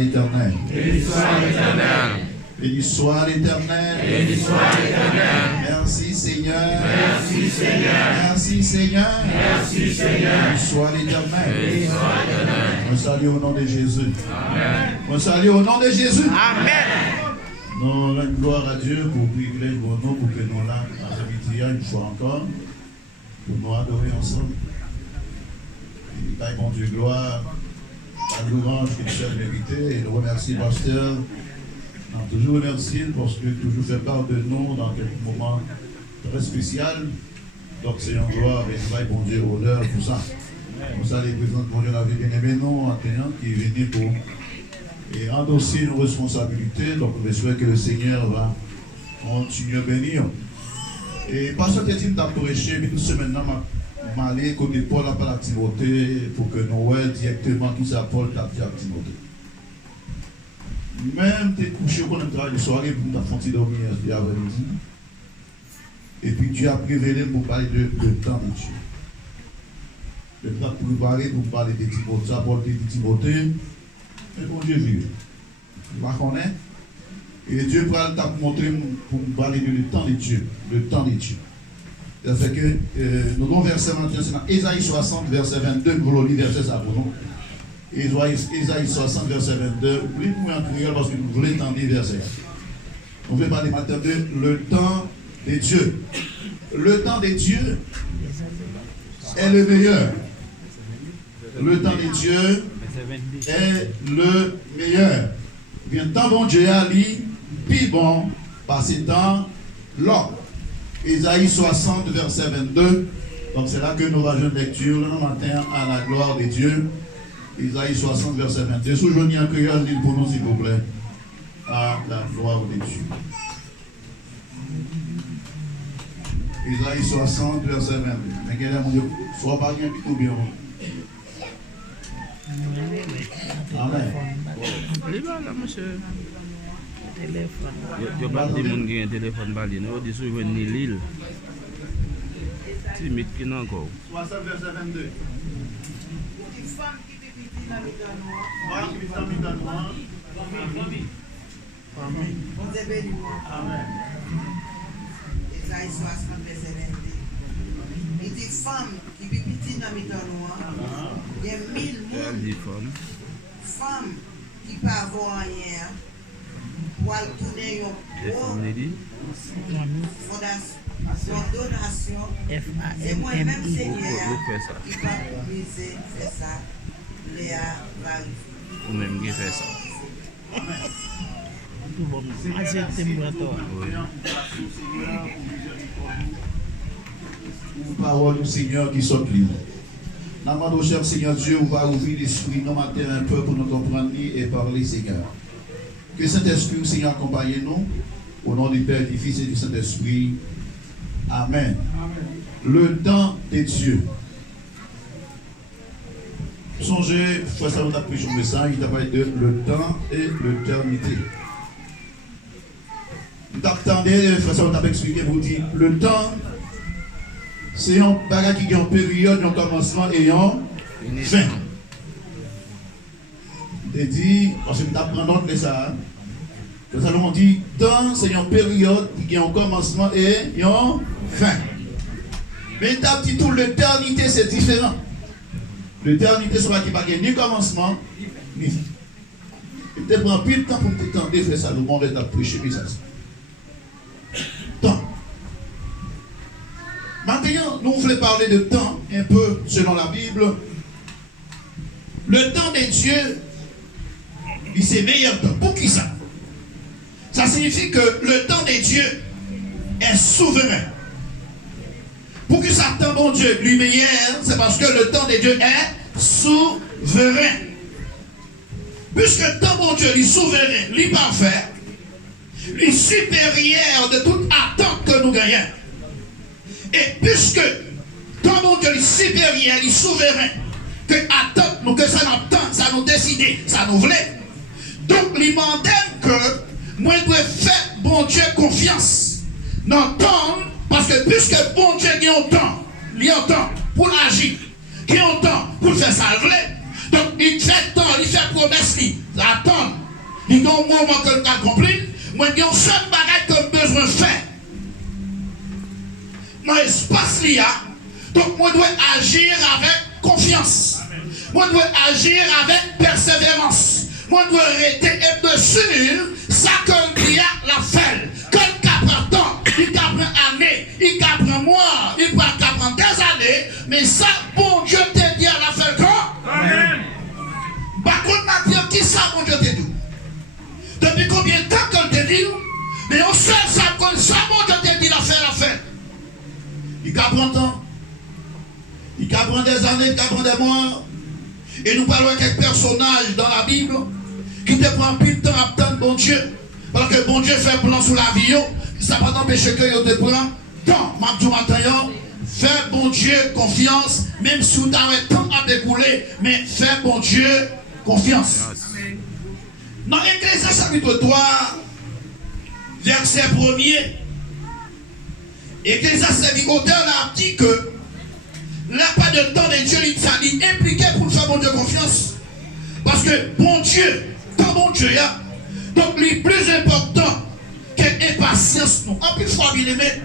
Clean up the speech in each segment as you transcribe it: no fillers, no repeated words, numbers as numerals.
l'Éternel. Béni soit l'Éternel. Béni soit l'Éternel. Béni soit l'Éternel. Merci Seigneur. Merci Seigneur. Merci Seigneur. Merci Seigneur. Béni soit l'Éternel. Béni soit l'Éternel. On salue au nom de Jésus. Amen. On salue au nom de Jésus. Amen. Nous rendons gloire à Dieu pour le privilège pour nous, pour que nous là, à ce midi, une fois encore, pour nous adorer ensemble. Et bon Dieu, gloire, la louange qu'il soit mérité, et nous remercions le pasteur. Nous toujours remercié parce que toujours fait part de nous dans quelques moments très spécial. Donc c'est en gloire et nous bon Dieu honneur pour ça. Pour ça, les présidents de mon Dieu l'avaient bien aimé, nous, en tenant, qui est venu pour et endosser nos responsabilités. Donc, je souhaite que le Seigneur va continuer à bénir. Et Pasteur Tétine t'a prêché, mais nous sommes maintenant allés côté Paul à la Timothée pour que nous voyons directement tout ça, Paul t'a dit à Timothée. Même t'es couché au travail de soirée pour nous faire dormir après-midi. Et puis Dieu a révélé pour parler de temps de Dieu. Le temps préparé pour parler de Timothée, ça Paul dit Timothée. Et bon Dieu vu. Il va connaître. Et Dieu va t'a montrer pour parler du temps de Dieu. Le temps de Dieu. Ça fait que nous avons verset 21, c'est dans Ésaïe 60, verset 22, nous voulons lire verset ça pour nous. Ésaïe 60, verset 22. Oubliez-moi en prière parce que nous voulons entendre verset. On veut parler maintenant de le temps de Dieu. Le temps de Dieu est le meilleur. Le temps de Dieu est le meilleur. Bien, tant bon Dieu a dit, puis bon, par ces temps, là. Ésaïe 60, verset 22. Donc c'est là que nous rajoutons lecture le matin à la gloire de Dieu. Ésaïe 60, verset 22. Souvenez un créole, dites pour nous, s'il vous plaît. À la gloire de Dieu. Ésaïe 60, verset 22. Mais quel est mon Dieu? Soit pas bien, tout bien. Amen. Yo pas des gens qui ont un téléphone balé, nous disons que ni l'île. Timide qui n'a encore. 60 verset 22. Amen. Ésaïe 60 verset 22. Il dit femme qui vit petite dans le noir. Il y a 1000 femmes. Femmes qui ne peuvent avoir rien. Pour tourner une donation. C'est moi-même Seigneur qui va briser, faire ça. Léa va arriver. Ou même qui fait ça. Parole du Seigneur qui sont libres. Nous demandons, cher Seigneur Dieu, on va ouvrir l'esprit, nous matin un peu pour nous comprendre et parler, Seigneur. Que Saint-Esprit, Seigneur, accompagne nous. Au nom du Père, du Fils et du Saint-Esprit. Amen. Le temps de Dieu. Songez, frère, ça vous a pris un message, il t'a parlé de le temps et l'éternité. Vous attendez, frère, ça vous a expliqué, vous dites, le temps, c'est un bagage qui est en période, un commencement et en fin. Et dit, parce que nous apprenons de ça, nous allons dire, temps, c'est une période qui est en commencement et en fin. Mais t'as dit tout, l'éternité, c'est différent. L'éternité sera qui n'a ni commencement, ni fin. Il te prend plus de temps pour te tenter de faire ça, le monde est à prêcher, mais ça. Temps. Maintenant, nous voulons parler de temps, un peu selon la Bible. Le temps de Dieu, c'est meilleur temps. Pour qui ça? Ça signifie que le temps de Dieu est souverain. Pour que ça temps bon Dieu lui meilleur, c'est parce que le temps de Dieu est souverain. Puisque le temps bon Dieu est souverain, lui parfait, lui supérieur de toute attente que nous gagnons. Et puisque temps bon Dieu est supérieur, il est souverain, que attente nous, que ça nous attend, ça nous décide, ça nous voulait. Donc, il demande que moi, je dois faire bon Dieu confiance dans le temps, parce que puisque bon Dieu a un temps, il a un temps pour agir, il a un temps pour faire ça, donc il fait temps, il fait promesse, attendre. Il y a un moment que nous accompli. Moi, il y a un seul bagage que j'ai besoin de faire. Dans l'espace là, donc moi, je dois agir avec confiance. Moi, je dois agir avec persévérance. Moi, je dois rester et de sûr, ça que le a la fait. Quand il prend temps, il prend année, il prend mois, il prend des années, mais ça, bon Dieu te dit à la faire quand? Amen. Par contre, maintenant, qui ça, bon Dieu te dit? Depuis combien de temps qu'on te dit? Mais on sait ça, comme ça, bon Dieu te dit la faire. Il prend temps. Il prend des années, il prend des mois. Et nous parlons de quelques personnages dans la Bible qui te prennent plus de temps à attendre bon Dieu. Parce que bon Dieu fait plan sur la vie. Ça ne va pas t'empêcher que tu te prends temps. Fais bon Dieu confiance, même si tu as un temps à découler, mais fais bon Dieu confiance. Dans Ecclésiaste chapitre 3, verset 1er, Ecclésiaste, l'auteur a dit que là, pas de temps de Dieu, il est impliqué pour faire bon Dieu confiance. Parce que bon Dieu, tant bon Dieu, donc le plus important que l'impatience, nous. En plus, fois, bien aimé,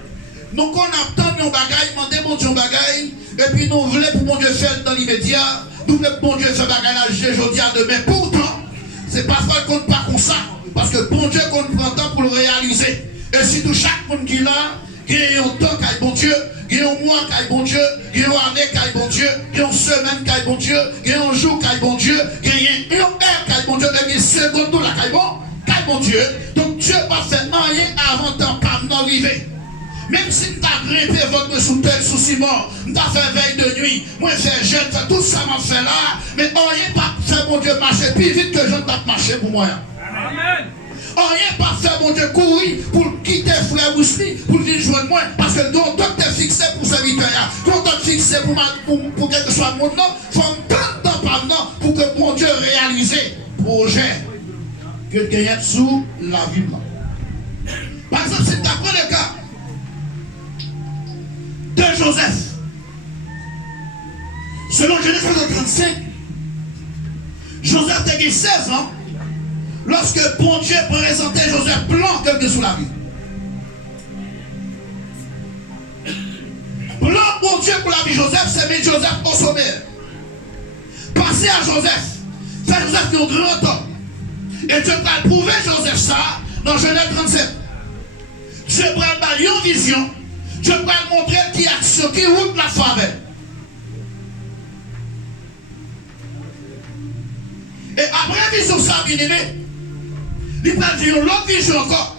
nous qu'on attend nos bagailles, demander bon Dieu bagaille, et puis nous voulons pour bon Dieu faire dans l'immédiat, nous voulons pour bon Dieu faire bagaille là, jeudi à demain. Pourtant, c'est parfois qu'on ne pas comme ça, parce que bon Dieu qu'on prend temps pour le réaliser. Et si tout chaque monde qui est là, il y a un temps qui est bon Dieu, il y a un mois qui est bon Dieu, il y a une année qui est bon Dieu, il y a une semaine qui est bon Dieu, il y a un jour qui est bon Dieu, il y a une heure qui est bon Dieu, il y a une seconde qui est bon Dieu. Donc Dieu va faire rien avant de pas arriver. Même si nous avons grimpé votre sous terre, sous ciment, nous avons fait veille de nuit, moi fait jeune, fait tout ça m'a fait là, mais rien pas faire mon Dieu marcher plus vite que je ne vais marcher pour moi. Amen. Rien pas faire mon Dieu courir pour quitter frère Wesley, pour venir joindre moi, parce que donc tu es fixé pour ce victoire, donc tu es fixé pour quelque soit mon nom, il faut prendre temps par nom pour que mon Dieu réalise le projet que tu gagnes sous la vie. Par exemple, si tu apprends le cas de Joseph, selon Genèse 35, Joseph a 16 ans. Lorsque bon Dieu présentait Joseph plan quelque sous la vie. Plan bon Dieu pour la vie Joseph, c'est mettre Joseph au sommet. Passer à Joseph, faire Joseph un grand homme. Et Dieu va prouver Joseph ça dans Genèse 37. Dieu va lui une vision. Dieu va lui montrer qui action, qui route la faveur. Et après vision ça, bien aimé, il va dire l'autre vision encore.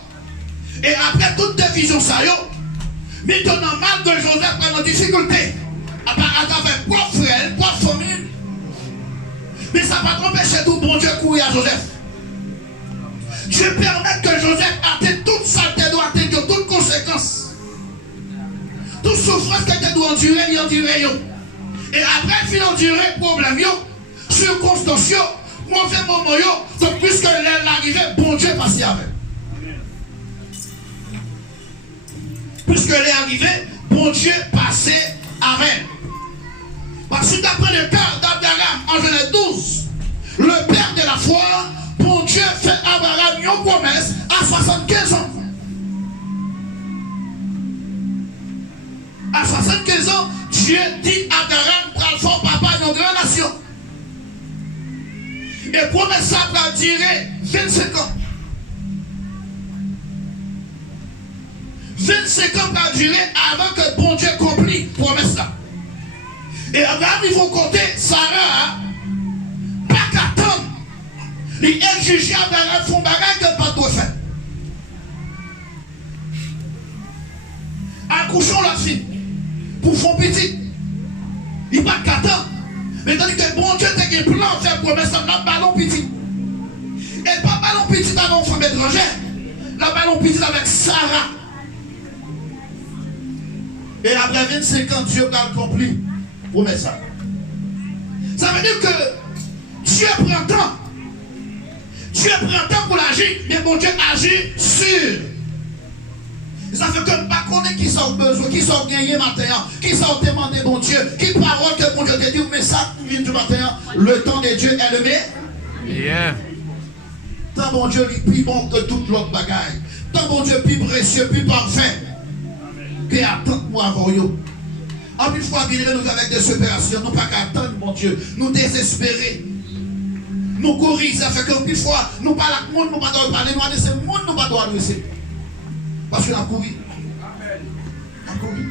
Et après toutes les visions, ça y est, maintenant, malgré Joseph a une difficulté, à travers trois frères, trois familles, mais ça va pas empêcher tout bon Dieu courir à Joseph. Dieu permet que Joseph atteigne toute saleté, doit atteindre toutes conséquences. Toute souffrance que tu dois endurer, il endure. Et après, il endure problème, circonstances, mauvais moment, donc puisque l'elle arrivée, bon Dieu passé avec. Puisque l'elle est arrivée, bon Dieu passé avec. Parce que d'après le cas d'Abraham en Genèse 12, le père de la foi, bon Dieu fait à Abraham une promesse à 75 ans. À 75 ans, Dieu dit à Abraham, pral fort papa d'une grande nation. Et promesse ça va durer 25 ans. 25 ans va durer avant que bon Dieu accomplisse promesse là. Et Abraham, il faut compter Sarah, pas qu'attendre. Il est jugé Abraham, font bagage que pas trop fait. Accouchons la fille pour son petit. Il pas qu'attendre. Mais tandis que bon Dieu t'a un plan de faire promesse à la ballon petit. Et pas ballon petit avec une femme étrangère. La ballon petit avec Sarah. Et après 25 ans, Dieu a accompli promesse ça. Ça veut dire que Dieu prend temps. Dieu prend temps pour l'agir, mais bon Dieu agit sur. Ça fait que je ne sais pas qui sont besoin, qui sont gagnés matin, qui sont demandés bon Dieu, qui parole que bon Dieu te dit, mais ça vient du matin, le temps de Dieu est le meilleur. Yeah. Tant bon Dieu, il est plus bon que toute l'autre bagaille. Tant bon Dieu, plus précieux, plus parfait. Que attendre-moi avant vous. En plus fois, bien nous avec des opérations, nous pas qu'attendre, mon Dieu, nous désespérer. Nous courir, ça fait qu'en plus fois, nous parlons avec le monde, nous ne pouvons pas parler, nous adresser le monde, nous ne pouvons pas adresser. Parce que nous avons couru. Nous avons couru.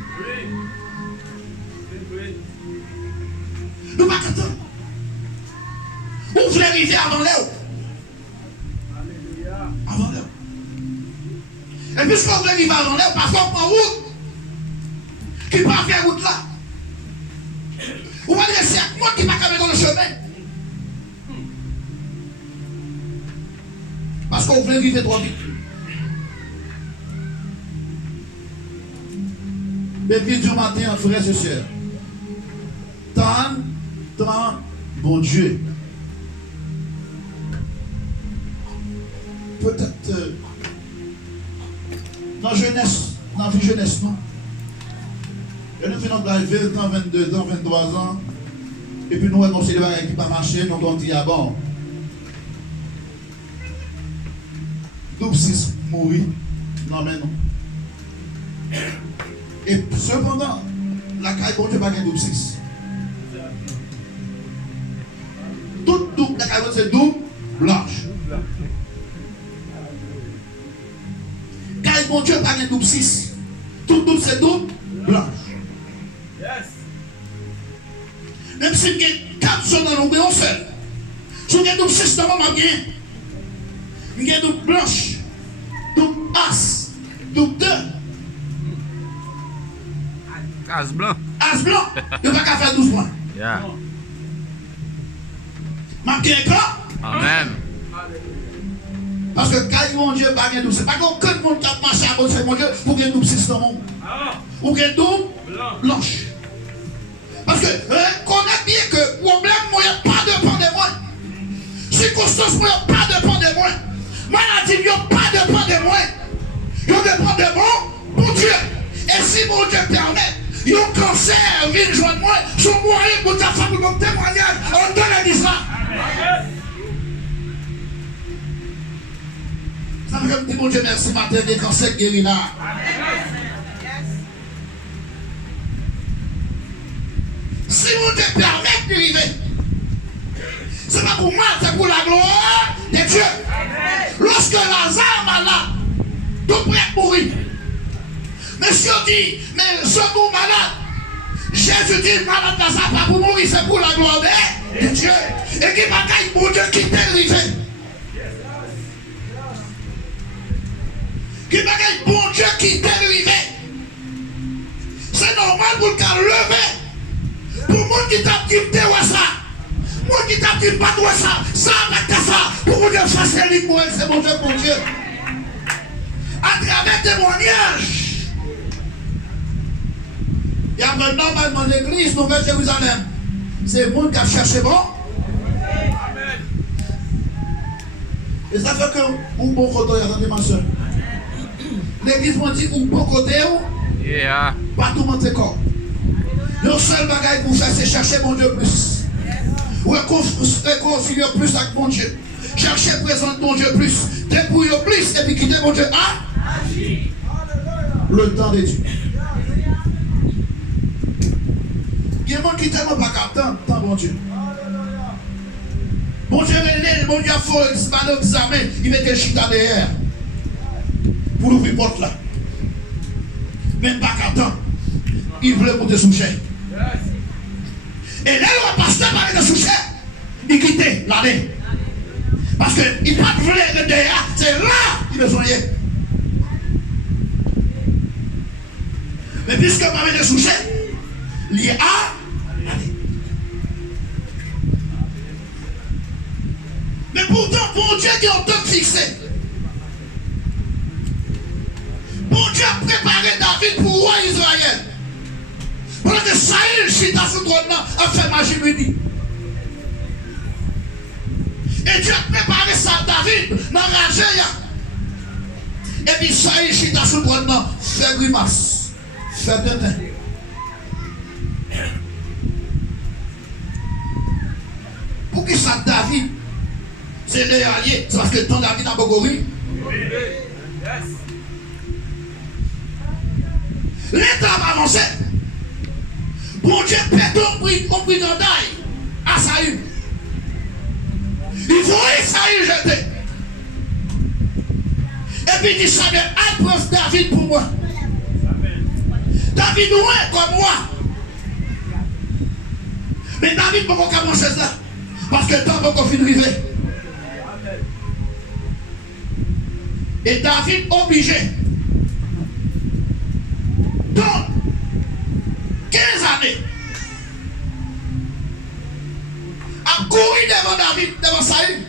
Nous ne pouvons pas attendre. Vous voulez arriver avant l'heure. Avant l'heure. Et puisque vous voulez arriver avant l'heure, parfois on prend route. Qui ne peut pas faire route là. Vous allez laisser un monde qui ne peut pas dans le chemin. Parce qu'on voulait vivre trop vite. Depuis du matin, frères et sœurs, tant, bon Dieu. Peut-être dans la jeunesse, dans la vie jeunesse, non? Et nous finissons d'arriver, 20 ans, 22 ans, 23 ans, et puis nous avons des bagages qui ne pas marcher, nous avons dit, ah bon, double 6 mourir, non mais non. Et cependant, la caille, bon Dieu, pas de double 6. Tout double, la caille, c'est double blanche. Caille, bon Dieu, pas de double 6. Tout double, c'est double blanche. Même si il y a 4 zones dans l'ombre, on seul. Si il y a double 6 dans le moment bien, il y a double blanche, double as, double 2. As blanc. As blanc, il n'y a pas qu'à faire 12 points. Yeah. Ma bien quoi? Amen. Parce que quand mon Dieu pas bien double, c'est pas qu'aucun monde qui a marché à mon Dieu pour qu'il y ait double 6 dans le monde. Ou qu'il y ait double blanche. Parce que connaît bien que le problème, moi, il n'y a pas dépend de moi. Circonstance, moi, il n'y a pas dépend de moi. Maladie, il n'y a pas dépend de moi. Il dépend de mon Dieu. Et si mon Dieu permet, il y a un cancer, vient joindre moi, son moyen pour ta famille, mon témoignage, on donne à ça. Ça veut dire, mon Dieu, merci, matin, des cancers guéris là. Si mon Dieu permet de vivre, ce n'est pas pour moi, c'est pour la gloire de Dieu. Lorsque Lazare est malade, tout prêt à mourir. Monsieur dit, mais ce bon malade, Jésus dit, malade Lazare, pas pour mourir, c'est pour la gloire de Dieu. Et qui va gagner mon Dieu qui t'est arrivé. Qui va gagner mon Dieu qui t'est arrivé. C'est normal pour le cas lever. Pour le monde qui t'a dit que ça, le monde qui t'a dit pas de ça, ça avec ça, pour vous dire ça c'est lui pour elle, c'est mon Dieu pour Dieu. À travers témoignages, il y a normalement l'église Nouvelle Jérusalem. C'est le monde qui a cherché bon. Et ça fait que, où bon côté, attendez ma soeur. L'église m'a dit, où bon côté, pas tout le monde c'est corps. Le seul bagage pour faire, c'est chercher mon Dieu plus. Réconcilier plus avec mon Dieu. Chercher présenter mon Dieu plus. Dépouiller plus et puis quitter mon Dieu. Ah? Le temps de Dieu. Il y a des gens qui ne tellement pas qu'attendre, tant mon Dieu. Mon Dieu, mon Dieu a fait un examen, il mettait le chita derrière. Pour l'ouvrir porte là. Même pas qu'attendre. Il voulait monter sous chair. Et là, le pasteur parlait de sous chair. Il quittait l'année. Parce qu'il ne pas voulait le derrière. C'est là qu'il besoin. Mais puisque il parlait de sous chair, il y a mais pourtant, bon Dieu qui a un temps fixé. Bon Dieu a préparé David pour roi Israël. Pendant que Saïl, chita sous le trône, a fait magie bénie. Et Dieu a préparé ça à David dans la Ragéa. Et puis Saïl, chita sous le trône, fait grimace, fait dédain. Pour qui ça David? c'est le allié. C'est parce que le temps David a beaucoup ri. L'état va avancer. Bon Dieu pète au brigandaille à Saül. Il faut Saül jeter. Et puis il dit Samuel, approche David pour moi. David ouais comme moi. Mais David ne peut pas commencer ça. Parce que le temps va qu'on finit de arriver. Et David obligé. Donc, 15 années. A couru devant David, devant Saül.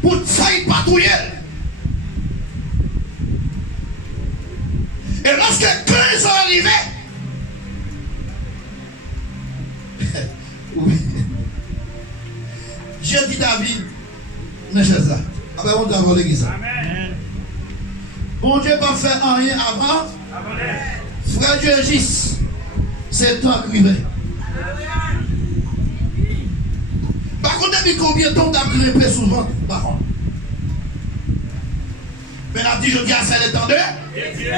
Pour Saül patrouiller. Et lorsque 15 ans arrivaient, oui, je dis David, n'est-ce pas? Après, on doit avoir l'église. Bon Dieu pas fait rien avant. Frère Dieu agisse. C'est temps arrivé. Par contre, depuis combien de temps tu as grimpé souvent? Par contre. Mais la dit, je dis à c'est le temps de Dieu.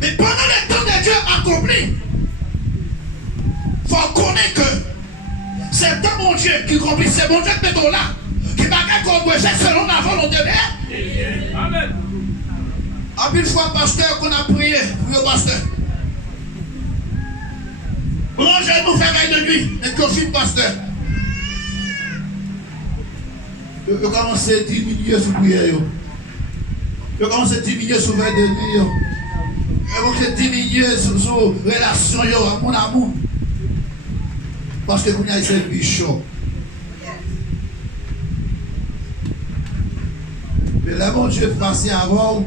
Mais pendant le temps de Dieu accompli, il faut connaître que c'est tant mon Dieu qui accomplit, c'est mon Dieu qui est là, qui va accomplir selon la volonté de Dieu. Amen. À une fois, pasteur, qu'on a prié pour le pasteur. Rangez nous faire veille de nuit, et confie le pasteur. Je commence à diminuer sous prière. Je commence à diminuer sous veille de nuit. Je commence à diminuer sous relation à mon amour. Parce que vous avez cette vie chaud. Mais là, mon Dieu passé avant,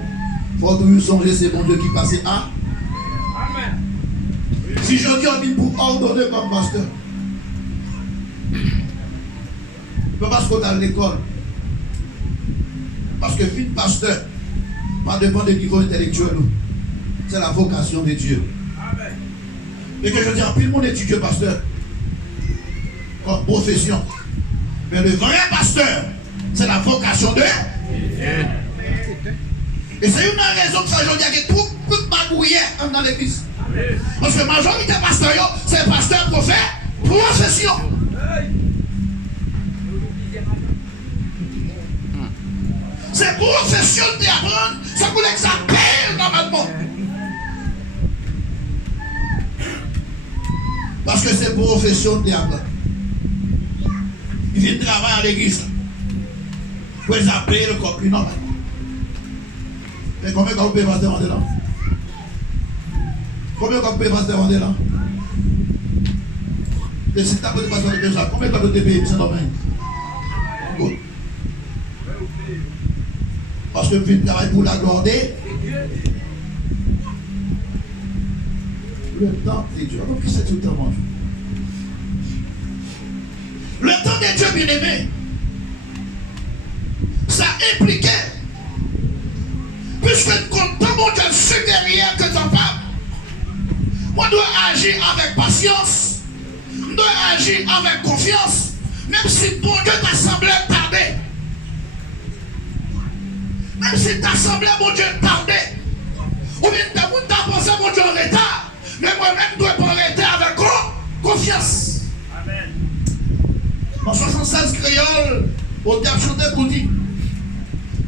il faut toujours songer, c'est mon Dieu qui passait à. Amen. Si je dis, on dit pour ordonner comme pasteur. Pas parce qu'on est à l'école. Parce que fils pasteur, pas dépend du niveau intellectuel. C'est la vocation de Dieu. Amen. Et que je dis, en plus, le monde étudie pasteur. Comme profession. Mais le vrai pasteur, c'est la vocation de Dieu. Et c'est une raison que ça aujourd'hui il y a toute magouillère dans l'église. Parce que la majorité des pasteurs, c'est pasteur prophète, profession. C'est profession d'apprendre, c'est pour l'examen normalement. Parce que c'est profession d'apprendre. Il vient travailler à l'église. Pour les appeler le corps plus normal. Mais combien vous pouvez pas se demander là? Combien vous pouvez pas se demander là? Et si tu as posé pas se demander ça, combien vous pouvez payer ce domaine? Parce que vous travaillez pour l'accorder. Le temps de Dieu. Alors, qui c'est tout le temps? Le temps de Dieu bien-aimé, ça impliquait, puisque comme pas mon Dieu supérieur que ton papa, on doit agir avec patience, on doit agir avec confiance, même si mon Dieu t'a semblé tarder. Même si t'a semblé mon Dieu tarder, ou bien t'as pensé mon Dieu en retard, mais moi-même je dois pas arrêter avec confiance. Amen. En 76 créoles, on t'a chanté pour dire,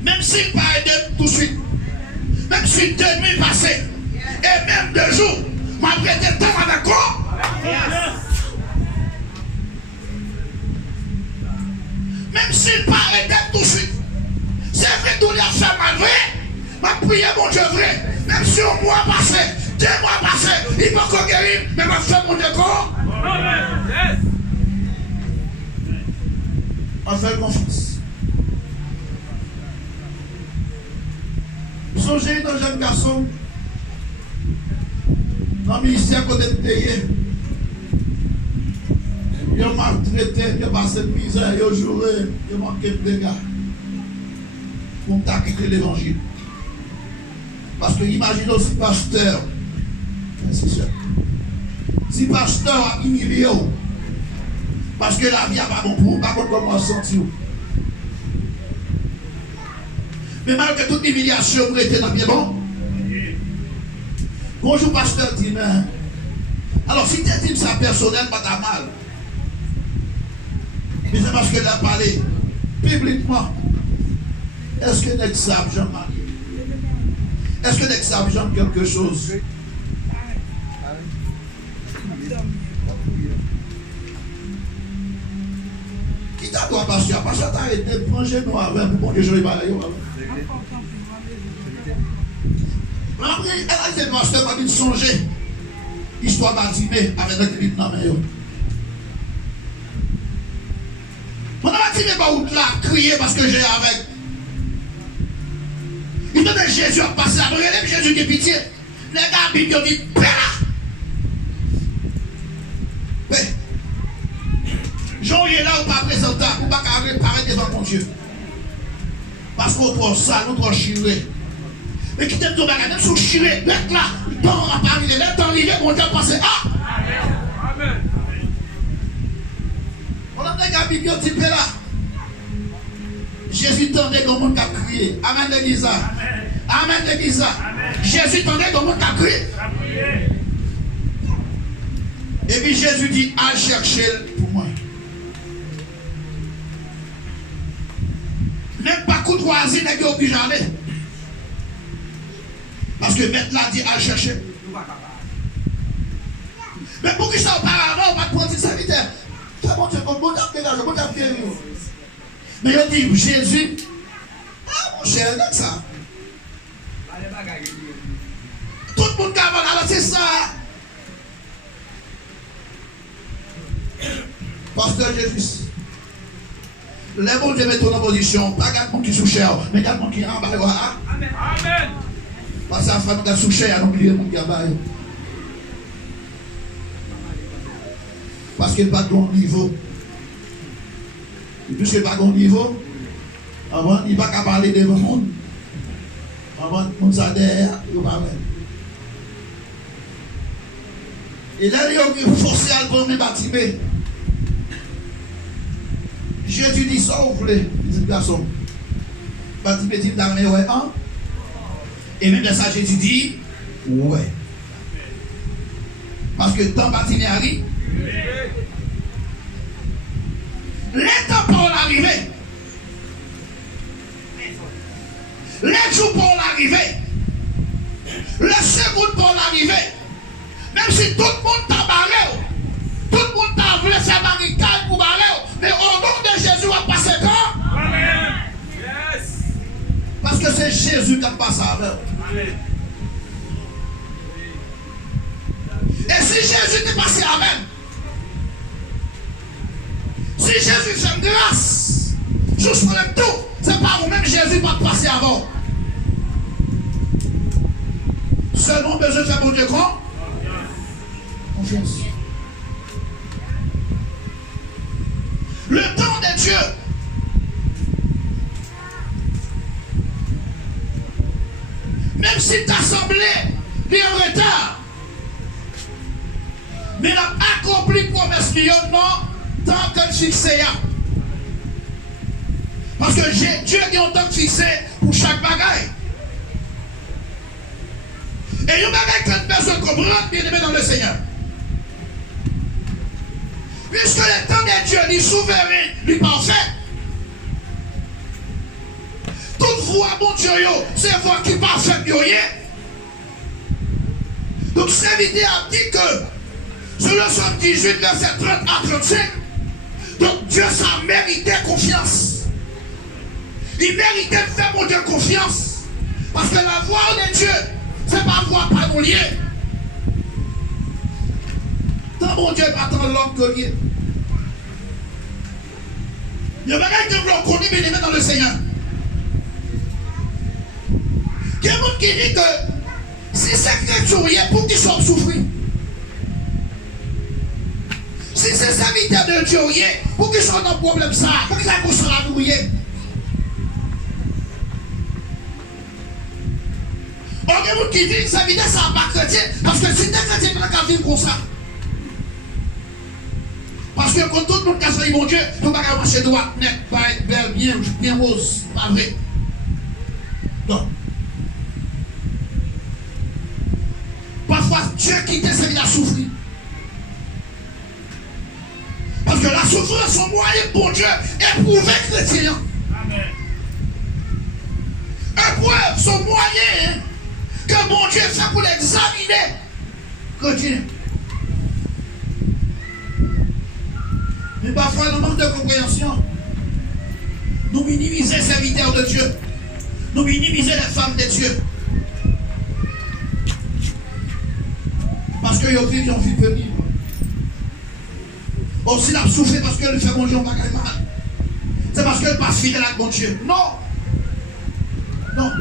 même s'il pas aidé tout de suite, même si 2 nuits passées, et même 2 jours, m'a prêté le temps avec quoi? Même s'il pas aidé tout de suite, c'est vrai que tout a fait mal vrai, m'a prié mon Dieu vrai, même si un mois passé, 2 mois passés, il peut qu'on guérir, mais m'a fait mon Dieu quoi? On fait confiance. Songez dans un jeune garçon, dans le ministère côté de payé. Ils ont maltraité, ils ont passé de misère, ils ont joué, ils ont manqué de dégâts. Pour quitter l'évangile. Parce que imaginez aussi pasteur. Si pasteur a humilié, Parce que la vie n'a pas bon pour vous, par contre, comment on senti. Mais malgré toute humiliation, vous êtes dans bien bon. Bonjour, pasteur dit, mais. Alors, si tu dis ça personnel, pas ta mal. Mais c'est parce que là, parlé publiquement. Est-ce que n'est savent Jean-Marie? Est-ce que n'est savent Jean quelque chose? Qui t'a toi, pasteur? Parce que t'as été plongé noir avec pour que je ne pas. Après, elle a été noire, c'est pas qu'il songeait. Histoire bâtimée avec notre livre dans la main. Mon bâtimée pas où là, crier parce que j'ai avec. Il donne Jésus à passer là. Regardez Jésus qui est pitié. Les gars, Bible dit, père. Mais, Jean est là ou pas présentant, ou pas paraître devant mon Dieu. Parce qu'on pense ça, nous devons chirer. Mais qui t'aime ton bagage, même sous chirer, mettre là, le temps à pas arriver, le temps arrivé, mon Dieu passer. Ah! Amen. On a des gars, Bible dit, là. Jésus tendait comme on a crié. Amen l'église. Amen l'église. Jésus tendait comme on a crié. Et puis Jésus dit, allez chercher pour moi. Même pas courtoisie n'est pas obligé d'aller. Parce que maître là dit, allez chercher. Mais pour qui ça auparavant, on va prendre une sanitaire. C'est bon, c'est bon, bon, mais il dit, Jésus, ah mon cher, c'est ça. Tout le monde qui a là, c'est ça. Pasteur Jésus, les bons Dieu mettent en position, pas quelqu'un qui est sous cher, mais quelqu'un qui est en bas. Amen. Amen. Parce que la femme qui est sous cher, donc il y a qui est en bas. Parce qu'il n'y a pas de bon niveau. Puisque il n'y a pas de bon niveau, avant, il n'y a pas qu'à parler devant le monde. Avant, le monde s'adhère, il n'y a pas même. Et là, il y a forcé à le premier bâtiment. Jésus dit ça, vous voulez, dit garçon. Bâtiment dit d'armée, ouais, hein? Et même ça, Jésus dit, ouais. Parce que le temps bâtiment arrive. Les temps pour l'arrivée. Les jours pour l'arrivée. Les secondes pour l'arrivée. Même si tout le monde t'a barré, tout le monde t'a voulu faire barricade pour barrer, mais au nom de Jésus, on va passer quand? Amen. Yes. Parce que c'est Jésus qui a passé avec. Amen. Et si Jésus n'est passé avec, si Jésus fait grâce, juste pour le tout, c'est pas vous-même Jésus va passer avant. Seulement besoin de faire mon Dieu quoi? Confiance. Le temps de Dieu. Même si ta assemblée est en retard, mais il a accompli promesse non tant que fixé. Parce que Dieu a un temps fixé pour chaque bagaille. Et il y a un bagaille que les personnes comprennent bien aimé dans le Seigneur. Puisque le temps de Dieu est souverain, lui parfait. Toute voix, mon Dieu, c'est voix qui est parfaite. Donc, cette vidéo a dit que, sur le Somme 18, verset 30 à 35, donc Dieu s'en méritait confiance. Il méritait de faire mon Dieu confiance. Parce que la voix de Dieu, c'est pas voix pas non liée. Tant mon Dieu pas tant l'homme que lié. Il y a des gens qui l'ont connu bien aimé dans le Seigneur. Il y a des gens qui disent que si c'est chrétien, pour qu'ils soient souffrir. Si c'est serviteur de Dieu, pour qu'ils soient dans le problème, ça, pour qu'ils aient sur la nouille. Il y a des gens qui disent que serviteur, ça n'a pas chrétien, parce que si tu es chrétien, tu n'as qu'à vivre comme ça. Parce que quand tout le monde a choisi mon Dieu, tu ne vas pas marcher droit, net, bien rose, pas vrai. Non. Parfois, Dieu quitte, c'est qu'il a souffert. Parce que la souffrance, son moyen pour Dieu, éprouver chrétien. Amen. Épreuve, son moyen que mon Dieu fait pour l'examiner. Chrétien. Mais parfois, nous manque de compréhension. Nous minimisons les serviteurs de Dieu. Nous minimisons les femmes de Dieu. Parce que ils vivent en vie de vivre. Aussi, il a souffert parce qu'elle fait mon Dieu en bagaille mal. C'est parce qu'elle n'est pas fidèle avec mon Dieu. Non. Non.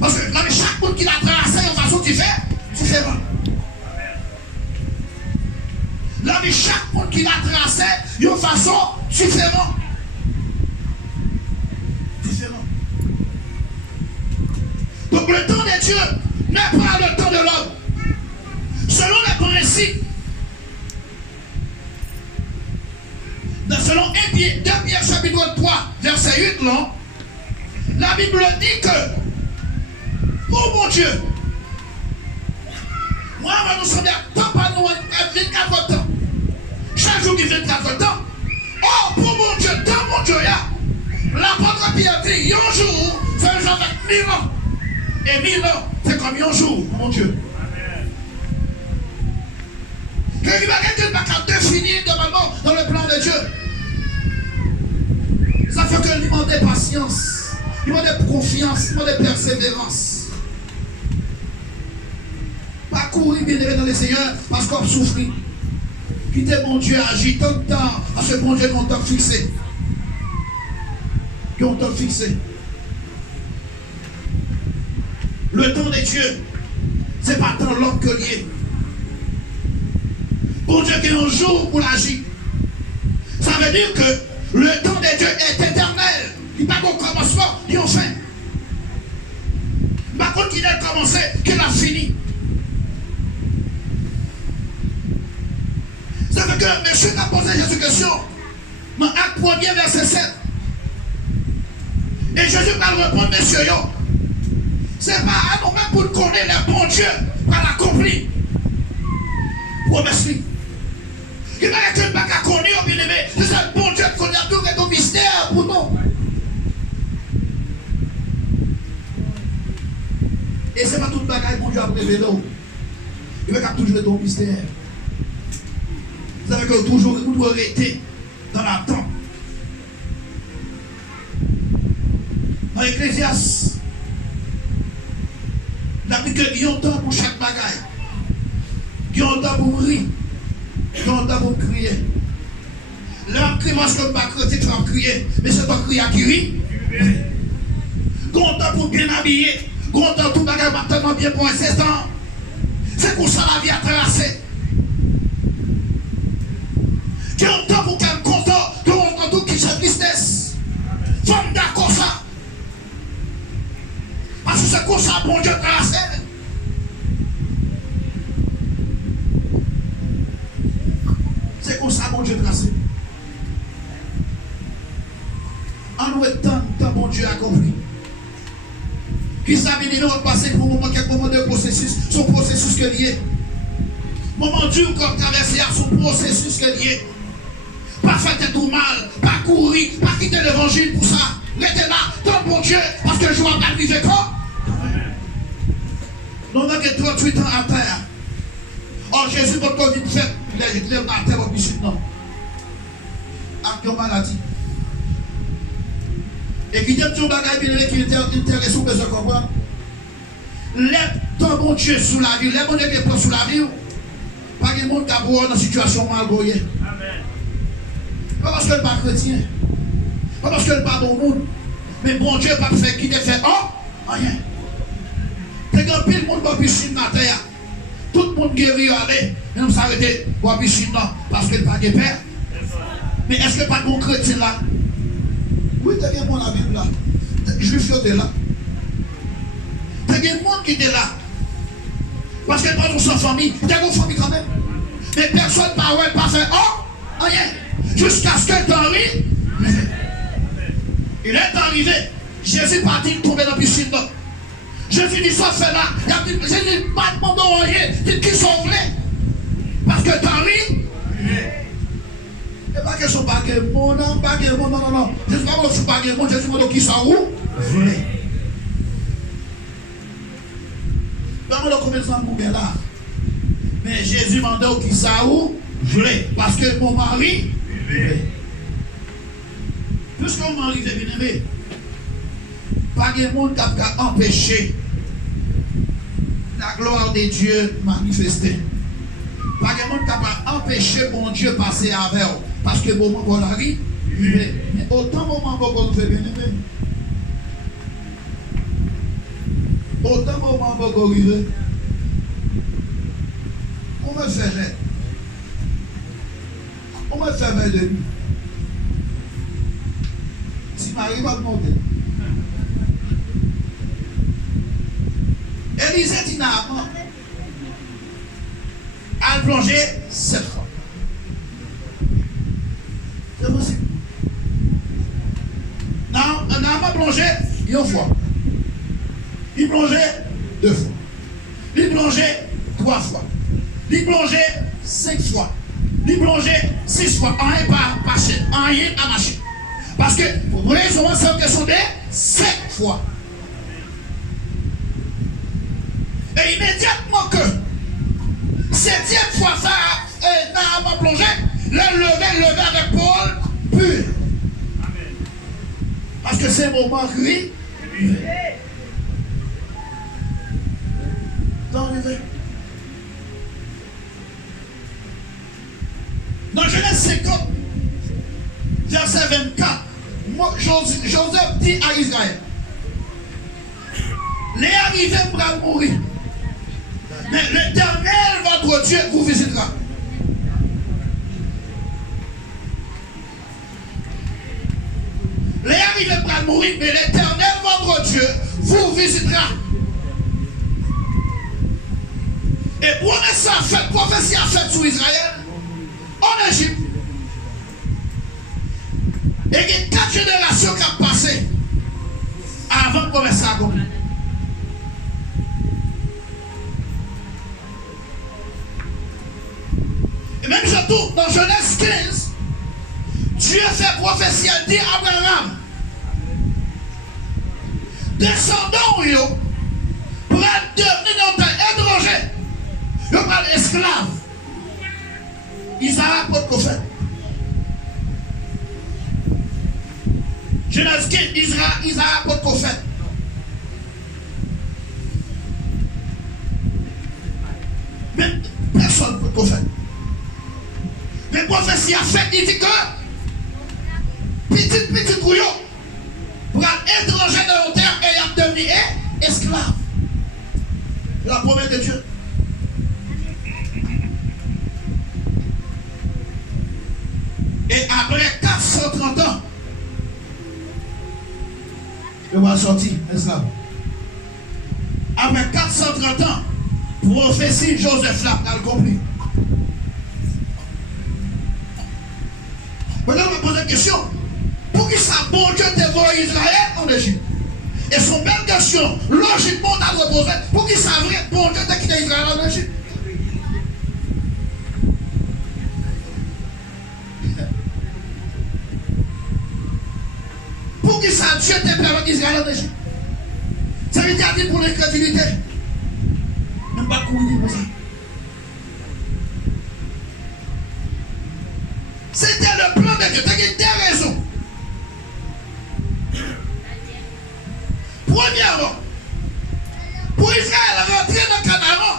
Parce que là, chaque monde qui l'a tracé en façon différente. Là, chaque monde qui l'a tracé de façon différente. Donc le temps de Dieu n'est pas le temps de l'homme. Selon les principes, selon 2 Pierre chapitre 3, verset 8, là, la Bible dit que, pour mon Dieu, moi, nous sommes temps par nous 24 temps. Chaque jour qui 24 temps. Oh, pour mon Dieu, dans mon Dieu, l'apôtre Pierre dit, un jour, c'est un jour avec 1000 ans. Et 1000 ans, c'est comme un jour, mon Dieu. Que il va être défini normalement dans le plan de Dieu. Ça fait que lui demande de patience, lui demande de confiance, lui demande de persévérance. Pas courir bien dans le Seigneur parce qu'on souffre. Quitter mon Dieu agit tant de temps à ce bon Dieu qu'on t'a fixé. Qu'on t'a fixé. Le temps de Dieu, c'est pas tant l'homme que lié. Bon Dieu qui est un jour pour l'agir. Ça veut dire que le temps de Dieu est éternel. Il n'y a pas de commencement, ni de fin. Par contre, il a commencé, qu'il a fini. Ça veut dire que monsieur a posé Jésus question. Dans Acte 1er, verset 7. Et Jésus va répondre, monsieur, c'est pas à nous-mêmes pour connaître le bon Dieu par l'accompli. Promesse-lui. Il va être une bague à connaître, bien aimé. C'est ça le bon Dieu qu'on a tout et ton mystère pour nous. Et c'est pas toute bagaille bon Dieu a révélé. Il va toujours être ton mystère. Vous savez que toujours nous devons rester dans l'attente. Dans l'Ecclésiaste, la Bible dit qu'il y a un temps pour chaque bagaille. Il y a un temps pour rire. Il y a un temps pour crier. L'homme crie, moi je ne peux pas crier, tu vas crier. Mais c'est toi crier à qui rit. Il y a un temps pour bien habiller. Il y a un temps pour bagaille tellement bien pour un instant. C'est pour ça la vie a tracé. Il y a un temps pour qu'elle content. Il y a un temps pour qu'il se business. Femme d'accord ça. Parce que c'est comme ça, bon Dieu tracé. C'est comme ça, bon Dieu tracé. En nous étant, bon Dieu accompli. Qui savait nous passer pour un moment, quelques moments de processus, son processus que lié. Moment dur comme traverser à son processus que lié. Pas faire tout mal, pas courir, pas quitter l'évangile pour ça. Restez là, tant bon Dieu, parce que le jour va arriver quand? Nous avons 38 ans à terre. Oh Jésus, votre Covid fait, il est à terre au bichot, non. Avec une maladie. Et qui dit que tu as qui est intéressé au besoin de comprendre. Lève ton bon Dieu sous la vie, lève mon Dieu qui est sous la vie. Pas de monde qui a dans une situation mal goyée. Pas parce qu'elle n'est pas chrétien. Pas parce qu'elle n'est pas bon monde. Mais bon Dieu pas fait qui te fait rien. T'es grand pile monde dans piscine dans terre. Tout le monde guérit aller. Et nous s'arrêter dans piscine parce qu'elle n'a pas de père. Mais est-ce que pas de bon chrétien là? Oui, t'as bien bon la Bible là. Juif était là. T'as bien monde qui était là. Parce qu'elle pas dans sa famille. T'as une famille quand même. Mais personne ne pas fait oh, rien. Jusqu'à ce que Henri, il est arrivé. Jésus parti tomber dans la piscine. Jésus dit ça fait là. Jésus pas demandé rien. Dit qui sont venus. Parce que Henri, et pas que son baguette, non, non. Jésus pas mon baguette, Jésus pas qui ça où? Pas mon combien de temps pour là. Mais Jésus m'a dit qui ça où? Parce que mon mari, puisque mon mari est bien aimé, pas de monde qui a empêché la gloire de Dieu manifester. Pas de monde qui a empêché mon Dieu passer avec eux. Parce que bon moment qu'on arrive, mais autant moment qu'on fait bien aimé. Autant moment qu'on arrive. On me fait on me fait de lui. Si Marie va demander. Élisée dit Naaman, a plongé 7 fois. C'est possible. Naaman plongé 1 fois. Il plongeait 2 fois. Il plongeait 3 fois. Il plongeait 5 fois. Il plongeait 6 fois. Rien pas marché. Rien à marcher. Parce que vous voyez, c'est une question de 7 fois. Et immédiatement que 7e fois ça, Naaman plongé, le levé avec Paul pur. Parce que c'est un moment gris. Dans Genèse 50, verset 24, Joseph dit à Israël, les arrivés pour mourir. Mais l'Éternel, votre Dieu, vous visitera. Les arrivés pour mourir, mais l'Éternel, votre Dieu, vous visitera. Et promesse a fait, prophétie a fait sur Israël, en Égypte. Et il y a 4 générations qui ont passé avant de promesse à accomplir. Et même surtout dans Genèse 15, Dieu fait prophétie à dire à Abraham, descendons pour devenir notre étranger, nous parlons esclaves. Isaac pas de prophète. Genèse 15, Isaac pas de prophète. Mais personne ne peut prophète. Mais prophétie a fait, il dit que petit couillon pour être étranger dans la terre et il a devenu esclave. La promesse de Dieu. Et après 430 ans, il va sortir esclave. Après 430 ans, prophétie Joseph là, a compris. Maintenant, on va poser une question. Pour qui ça, bon Dieu dévore Israël en Égypte? Et son belle question, logiquement, on a reposé. Pour qui ça, vrai, bon Dieu t'a quitté Israël en Égypte? Pour qui ça, Dieu t'a permis Israël en Égypte? Ça veut dire pour l'incrédulité. Même pas courir pour ça. C'était le plan de Dieu. Tu as des raisons. Premièrement, pour Israël rentrer dans Canaan,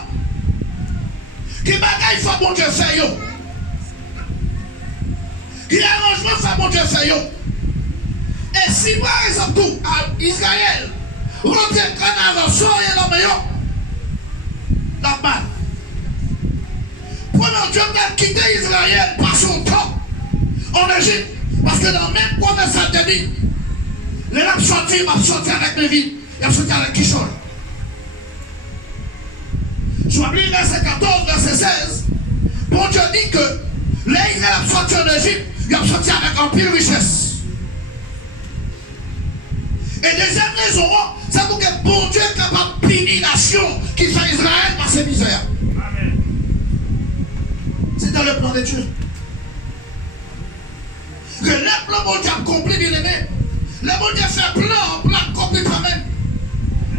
qui bagaille faut bon Dieu fait yo. Qui arrangement faut bon Dieu fait yo. Et si par exemple tout à Israël rentrer dans Canaan sans rien dans yo, la balle. Premier Dieu a quitté Israël par son temps en Égypte, parce que dans le même promesse à David, les lampes sortis, m'a sorti avec mes vies, il a sorti avec Kishon. Soit bien verset 14, verset 16, Bon Dieu dit que les Israéliens ont sorti en Égypte, ils ont sorti avec un pile richesse. Et deuxième raison, c'est pour que bon Dieu est capable de punir la nation qui fait Israël par ses misères. Amen. C'est dans le plan de Dieu. Que le plan bon Dieu a accompli, bien aimé. Le bon Dieu fait plan accompli quand même.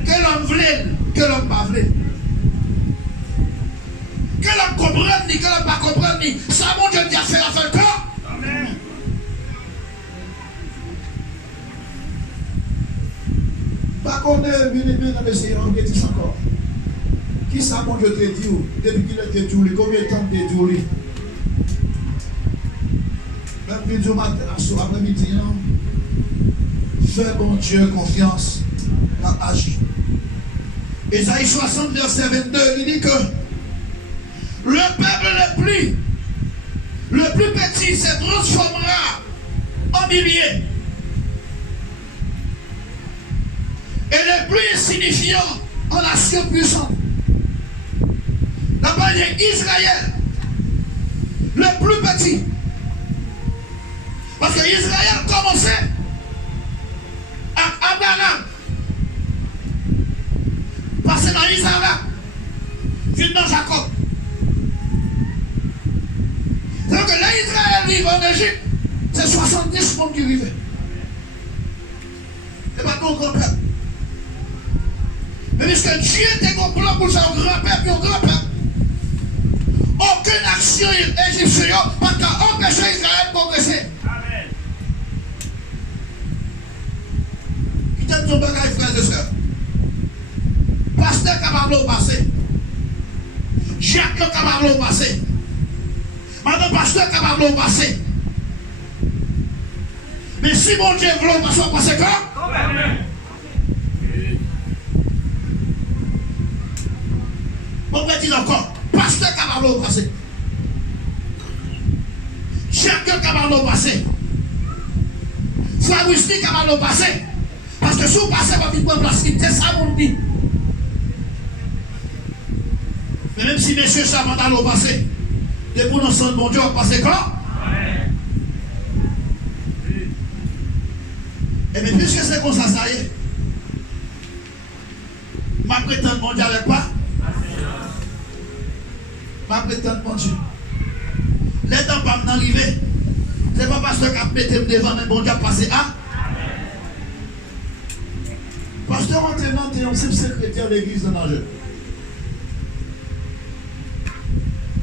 Que l'homme voulait, que l'homme pas voulait. Que l'homme comprenne, ni que l'homme pas comprenne, ni. Ça, mon Dieu, Dieu a fait la fin quoi? Amen. Par contre, bien aimé dans le Seigneur, on dit ça encore. Qui ça, mon Dieu, te dit, depuis qu'il a été dit, combien de temps il a dit? Même midi au matin, après-midi, non? Fais bon Dieu confiance, à agir. Ésaïe 60, verset 22, il dit que le peuple le plus petit se transformera en milliers. Et le plus insignifiant en nation puissante. D'abord, il y a Israël, le plus petit. Parce que Israël commençait à Abraham, passer dans Isaac, puis dans Jacob. C'est-à-dire que là, Israël vivait en Égypte, c'est 70 personnes qui vivaient. Et pas ton grand-père. Mais puisque Dieu était un plan pour faire un grand-père puis un grand-père, aucune action égyptienne n'a pas empêché Israël de progresser. Amen. Qui t'aime ton bagage, frères et sœurs? Pasteur capable de passer. Jacques capable de passer. Madame pasteur capable de passer. Mais si mon Dieu veut passer, on passe quand? Amen. On va dire encore, pasteur capable de passer. Chacun capable de passer. Fabrice capable de passer. Parce que si vous passez, vous ne pouvez pas placer. C'est ça qu'on dit. Mais même si messieurs savent pas de passer, et pour nous sommes bon Dieu, on va passer quand? Amen. Et bien puisque c'est comme ça y est. Ma prétendre mon Dieu avec quoi? Ma prétendre mon Dieu. Les temps pas m'arriver. C'est pas parce que je mette devant, mais bon Dieu a passé à. Pasteur, on est un simple secrétaire de l'église de l'enjeu.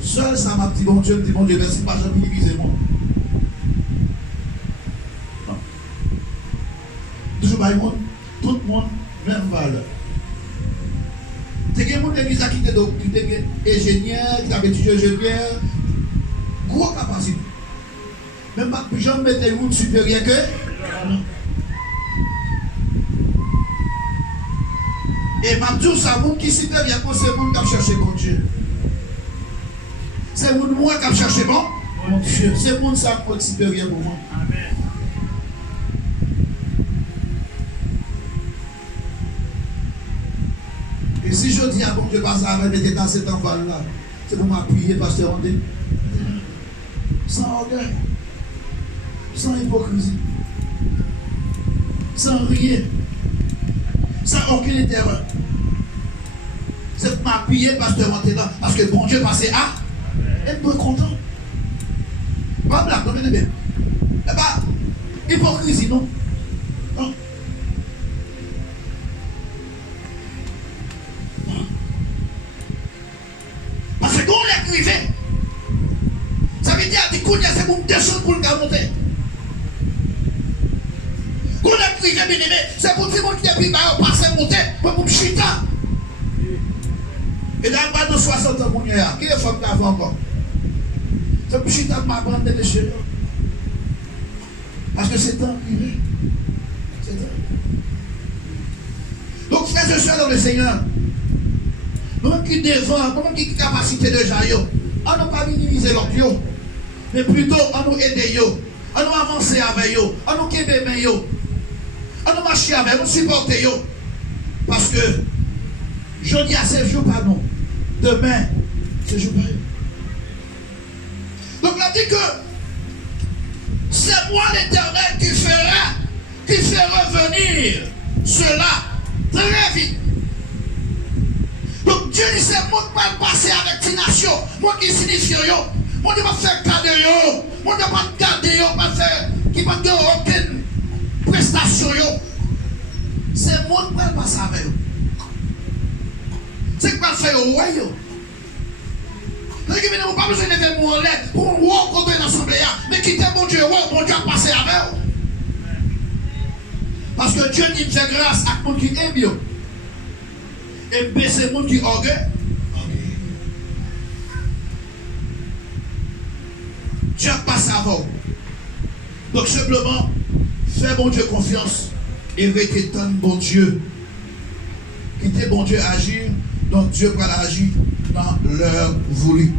Seul ça m'a dit bon Dieu, me dit bon Dieu, merci pas jamais diviser moi. Non. Toujours pas le monde, tout le monde, même valeur. C'est que mon église qui était ingénieur, qui avait étudié ingénieur, gros capacité. Même pas que j'en mette une route supérieure que. Et ma tout ça, mon qui s'y fait bien, c'est le monde qui a cherché mon Dieu. C'est le monde moi qui a cherché bon Dieu. C'est le monde ça qui est supérieur pour moi. Amen. Et si je dis à bon Dieu, passe avec mes dans cet envol-là, c'est pour m'appuyer, pasteur André. Sans orgueil, sans hypocrisie, sans rien, sans aucune terreur. C'est pour m'appuyer, pasteur André, parce que bon Dieu passait à, et me content. Pas blague, non, mais bien. Pas hypocrisie, non. Non. Parce que quand on l'écrivait, ça veut dire que c'est pour descendre pour le monter. Quand on l'écrivait, bien aimé, c'est pour dire que depuis on passe monter pour me chita. Et dans le bas de 60 ans, qui est femme qui a fait encore? C'est pour chita pour m'apprendre des déchets. Parce que c'est temps privé. C'est temps. Donc, frères et sœurs dans le Seigneur, nous qui devant, nous qui capacité de gens, on ne pas minimiser l'autre, mais plutôt on nous aider, on nous avancer avec eux, on nous kéber main, on nous marcher avec, on nous supporter. Parce que je dis à ces jours par nous, demain, c'est jour par eux. dit que c'est moi l'Éternel qui fait revenir cela très vite. Donc Dieu dit c'est moi qui va passer avec une nation, moi qui signifie yo, moi qui va faire garder yo, moi qui va garder yo, qui va faire aucune prestation yo. C'est moi qui va passer avec yo. C'est quoi faire au royaume. Vous n'avez pas besoin de lever mon lait pour rencontrer l'assemblée, mais quitter mon Dieu, mon Dieu a passé avec vous. Parce que Dieu dit fait grâce à mon qui aime bien. Et baisser mon qui orgueil. Dieu a passé avant vous. Donc simplement, fais bon Dieu confiance et restez tant bon Dieu. Quittez bon Dieu agir, donc Dieu va agir dans l'heure voulue.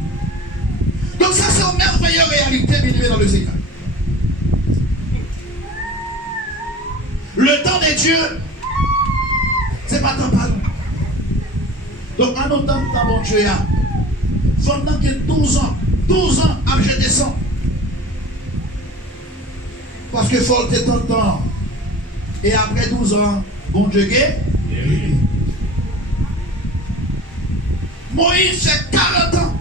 Donc ça c'est une merveilleuse réalité, bien aimé dans le Seigneur. Le temps de Dieu, c'est pas temps pas long. Donc en autant que bon Dieu a, pendant que 12 ans, je descends. Parce que faut le temps. Et après 12 ans, bon Dieu gué. Moïse fait 40 ans.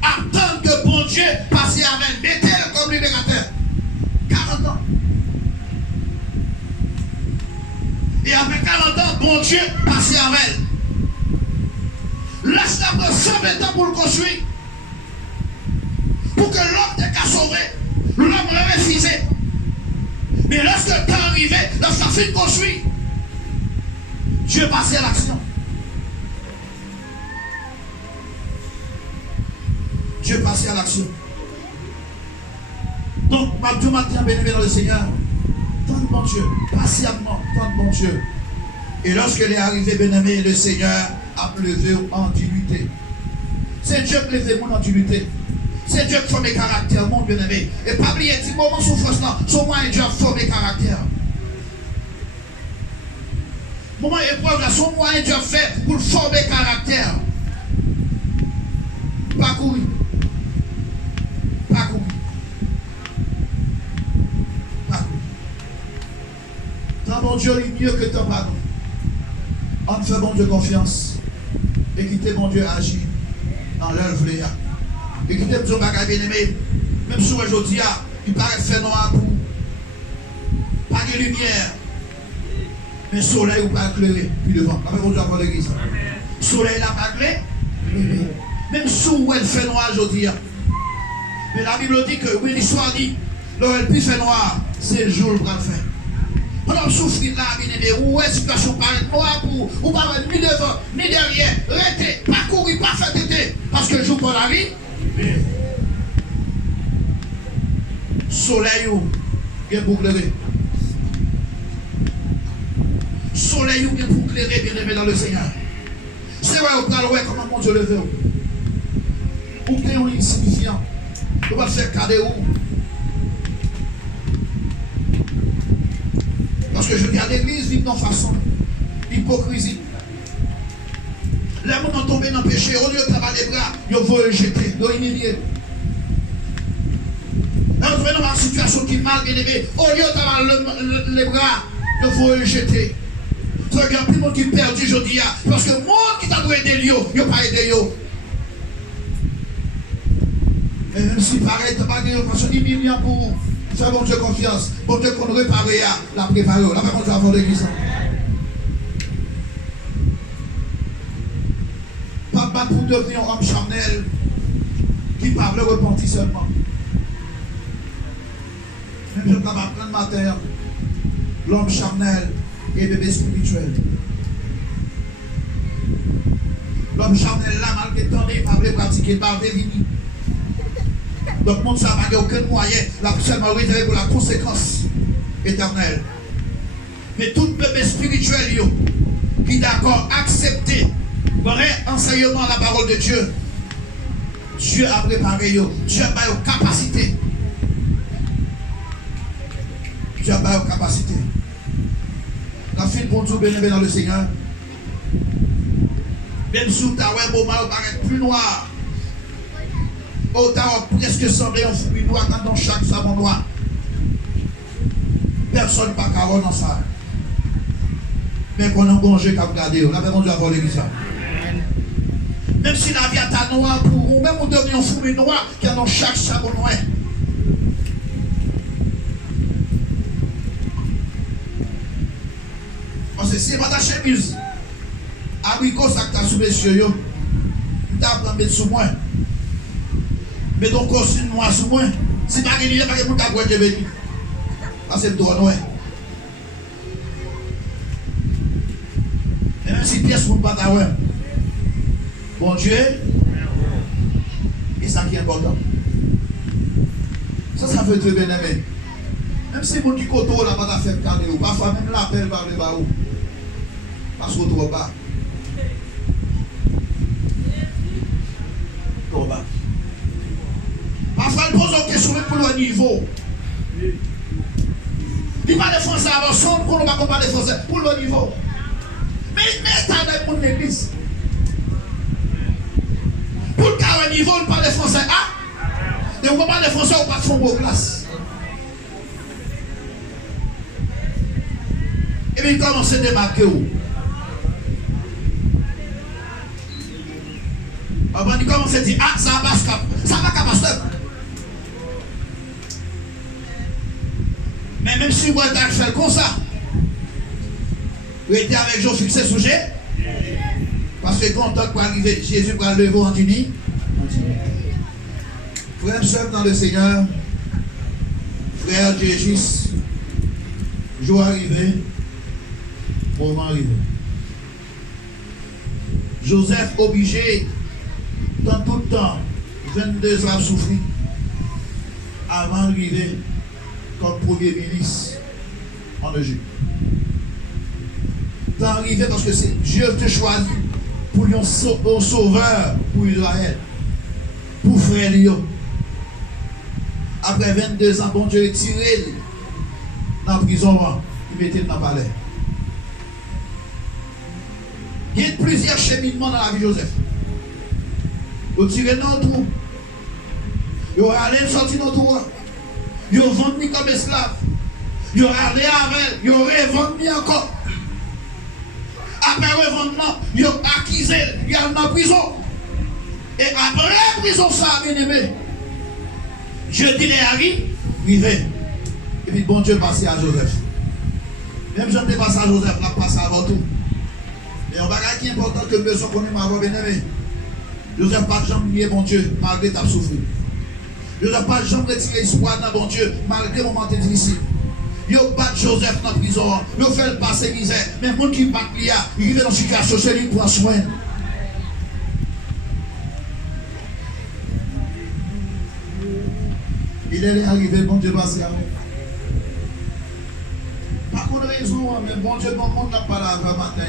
Attendre que bon Dieu passe avec Bethel comme libérateur. 40 ans. Et après 40 ans, bon Dieu passe avec elle. Laisse-la prendre 120 ans pour le construire. Pour que l'homme t'ait qu'à sauver. L'homme refusé. Mais lorsque le temps arrivé, lorsqu'il a fait de construire, Dieu passe à l'action. Dieu passe à l'action. Donc, Dieu matin, bien-aimé dans le Seigneur, tant de bon Dieu, patiemment, tant de bon Dieu. Et lorsqu'elle est arrivée, bien-aimé, le Seigneur a levé en dignité. C'est Dieu qui lève mon dignité. C'est Dieu qui forme mes caractères, mon bien-aimé. Et pas oublier, dis moment souffrance là, son moyen Dieu a formé caractère. Moment épreuve là, son moyen Dieu a fait pour former caractère. Pas courir. Pas courir. Pas courir. Tant bon Dieu est mieux que ton pardon. On fait bon Dieu confiance. Et quitter bon Dieu agir dans l'œuvre. Et quitter mon Dieu bagage bien aimé. Même si aujourd'hui, il paraît fait noir pour pas de lumière. Mais le soleil n'est pas éclairé. Puis devant. Après, mon Dieu a l'église. Le soleil n'a pas éclairé. Même si elle fait noir aujourd'hui. Mais la Bible dit que oui, l'histoire dit, lorsqu'elle peut faire noir, c'est le jour où elle va le faire. Pendant que souffrir là, bien aimé, où est la situation paraît noire pour, ou pas ni devant, ni derrière, restez, pas courir, pas faire tété, parce que le jour pour la vie, soleil ou bien pour éclairer. Soleil ou bien pour éclairer, bien aimé dans le Seigneur. C'est vrai, on parle, ouais, comment mon Dieu le veut. Ou bien on est insignifiant. On va faire cadeau. Parce que je regarde l'église vivre dans façon hypocrisie. Les gens ont tombé dans le péché, au lieu de travailler les bras, ils vont le jeter, ils vont humilier. Là, on est dans une situation qui est mal bien élevée, au lieu de travailler les bras, ils vont le jeter. Regarde, plus de monde qui est perdu aujourd'hui, parce que le monde qui t'a doué des lieux, il n'a pas aidé. Et même si pareil, tu n'as pas de façon humiliante pour faire bon Dieu confiance, bon Dieu qu'on répare, la préparer, la faire contre avant l'église. Pas pour devenir un homme charnel qui parle le repenti seulement. Même je ne peux pas prendre ma terre, l'homme charnel et bébé spirituel. L'homme charnel là, malgré tant il ne pratiquer, il ne parle venir. Donc, le monde n'a pas aucun moyen, la seulement réservé pour la conséquence éternelle. Mais tout bébé spirituel qui est d'accord, accepter, vrai enseignement la parole de Dieu, Dieu a préparé, Dieu a pas une capacité. Dieu a pas une capacité. La fin pour tout bien dans le Seigneur. Même si tu as un moment où paraît plus noir. Oh, t'as presque semblé un fruit noir dans chaque savon noir. Personne pas carreau dans ça. Mais qu'on a mangé qu'à regarder, on a même Dieu à voler ça. Même si la vie est noire pour vous, même on devient un fruit noir qui est dans chaque savon noir. Parce que si pas ta chemise, abricot ça que tu as sous les yeux, tu as mettre sous moi. Mais ton costume noir sous moi. Si pas qu'il y a pas que tu as de béni. Parce que c'est toi noir. Et même si pièce pour pas ta ouais. Bon Dieu, et ça qui est important. Ça fait très bien aimé. Même si mon petit coteau là pas fait carnet ou parfois même l'appel par le bas ou. Parce que trop bas. Trop bas. Parfois, il pose une question pour le niveau. Il parle de français avant son, pour ne pas parler de français, pour le niveau. Mais il met ça dans l'église. Pour le cas au niveau, il parle de français. Ah! Et on parle de français, on pas de fond aux classes. Et puis il commence à démarquer où? Il commence à dire, ah, ça va pas pasteur. Mais même si moi je fais comme ça, vous étiez avec Joe fixé sujet, parce que quand on va arriver, Jésus va lever en uni. Frère seul dans le Seigneur, frère Jésus, jour arrivé, moment arrivé. Joseph obligé, dans tout le temps, 22 ans souffrir, avant d'arriver comme premier ministre en Égypte. Tu es arrivé parce que c'est Dieu te choisit pour un sauveur pour Israël, pour frère Lyon. Après 22 ans, bon Dieu est tiré dans la prison, il mettait dans le palais. Il y a plusieurs cheminements dans la vie de Joseph. Il a tiré dans le trou. Il a allé sortir dans le trou. Il a vendu comme esclave. Il a allé avec, il a revendu encore. Après le revendement, il a accusé, il a dans la prison. Et après la prison, ça a bien aimé. Je dis les Harry, vivez. Et puis bon Dieu passé à Joseph. Même je ne passe à Joseph, là passe avant tout. Et on va regarder qui est important que besoin qu'on ait m'avoir bien aimé. Joseph pas de jambe nier bon Dieu, malgré ta souffrance. Joseph pas de jambe retirer espoir dans bon Dieu, malgré le moment difficile. Yo bat Joseph dans la prison, yo fait le passer misère. Mais mon qui bat lui, il arrive dans une situation, c'est lui pour soin. Il est arrivé, bon Dieu passé à vous. Pas qu'on a raison, mais bon Dieu, mon monde n'a pas la vraie matin.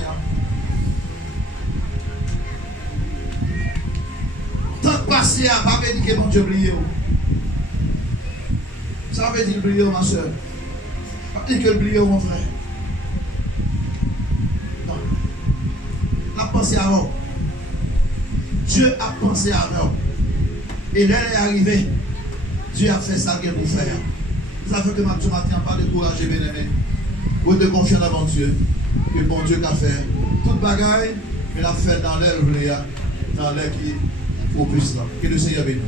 Tant que passé à pas veut dire que bon Dieu brille. Ça veut dire brille, ma soeur. Pas dire que le brille, mon frère. Non. La pensée avant. Dieu a pensé avant. Et l'heure est arrivée. Dieu a fait ça qu'il pour faire. Ça fait que ma matin, pas de courage, bien aimé. Vous êtes confiant devant Dieu. Que bon Dieu a fait. Toute bagaille, il a fait dans l'air, dans l'air qui est au plus là. Que le Seigneur bénisse.